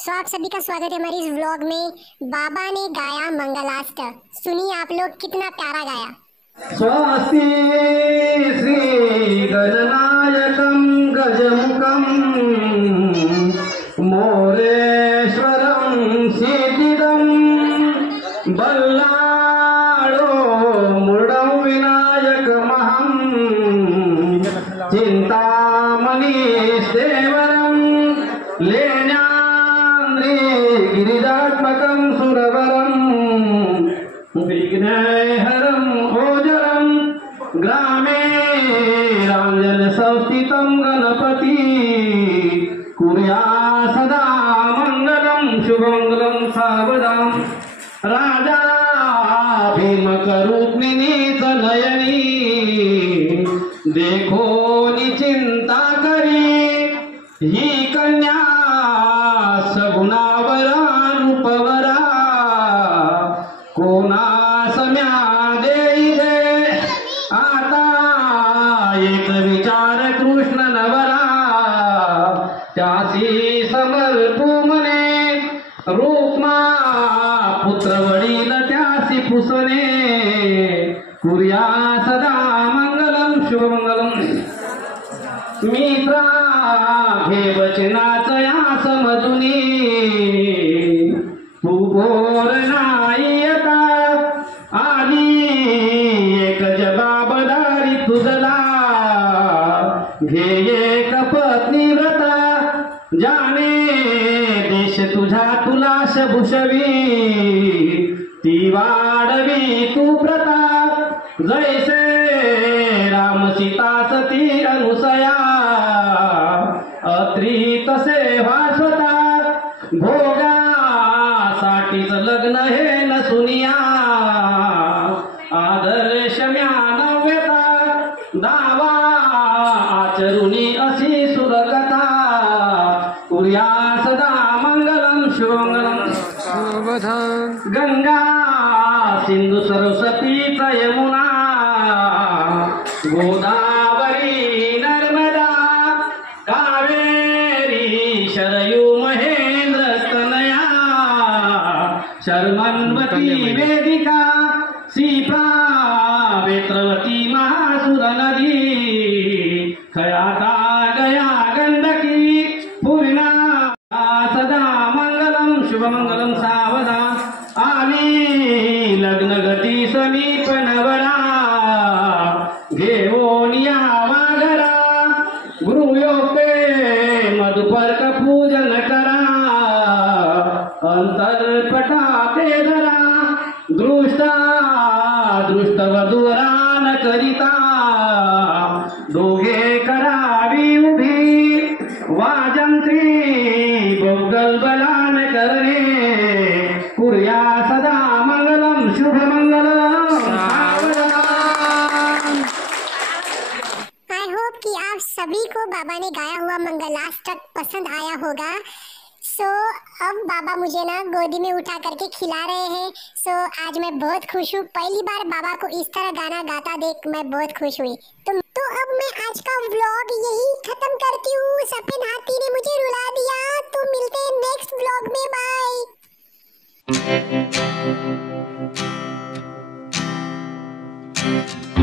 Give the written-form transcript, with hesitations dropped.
आप सभी का स्वागत है हमारी इस व्लॉग में। बाबा ने गाया मंगलाष्टक, सुनिए आप लोग कितना प्यारा गाया। स्वस्ति श्री गणनायकं गजमुखं मोरेश्वरं सिद्धिदं बल्लाळो मुरुडं विनायकमहं चिन्तामणि देवरं लेण्याद्रि गिरिजात्मकं सुरवरं विघ्नहरं ओजरं ग्रामे रामजन संस्थितं गणपति कुर्या सदा मंगलं शुभमंगलं सावधान राजा भीमकरुक्मिणी तनयनी देखो निचिंता करी ही कन्या सगुणावरा रूपवरा कोणा सम्या देई दे आता एक विचार कृष्ण नवरा त्यासी समर्पू मने रूपमा पुत्र वडील त्यासी पुसणे कुर्या सदा मंगलम शुभमंगलम मित्रा हे वचनाच या समजुनी तू बोर नाही आता आली एक जबाबदारी तुझला घे एक पत्नी व्रता जाने देश तुझा तुलाश भूषवी ती वाढवी तू प्रता जैसे राम सीता सती अनुसया अत्री तसे वासता भोगासाठीच लग्न हे नसुनिया आदर्श म्यानव्यता दावा आचरुणी अशी सुरकथा कुर्या सदा मंगलम शुभमंगलम गंगा सिंधु सरस्वती यमुना गोदावरी नर्मदा कावेरी शरयू महेंद्र स्तनया शर्मन्वती वेदिका सीता वेत्रवती महासुर नदी खयाता गया गंडकी पूर्णा सदा मंगलम शुभमंगलम सावधान आली लग्न गती समीप नवरा घेऊनिया वागरा गुरुयोगे मधुपर्क पूजन करा अंतरपटा ते धरा दृष्टा दृष्टवधुरान करिता दोघे करावी उभी वाजंत्री बहुगल बलान करणे कुर्या सदा मंगलम शुभमंगलम आई होप कि आप सभी को बाबा ने गाया हुआ मंगलाष्टक पसंद आया होगा। अब बाबा मुझे ना गोदी में उठा करके खिला रहे हैं। आज मैं बहुत खुश हूँ। पहली बार बाबा को इस तरह गाना गाता देख मैं बहुत खुश हुई। तो अब मैं आज का व्लॉग यही खत्म करती हूँ। सफेद हाथी ने मुझे रुला दिया। तो मिलते हैं नेक्स्ट व्लॉग में। बाय।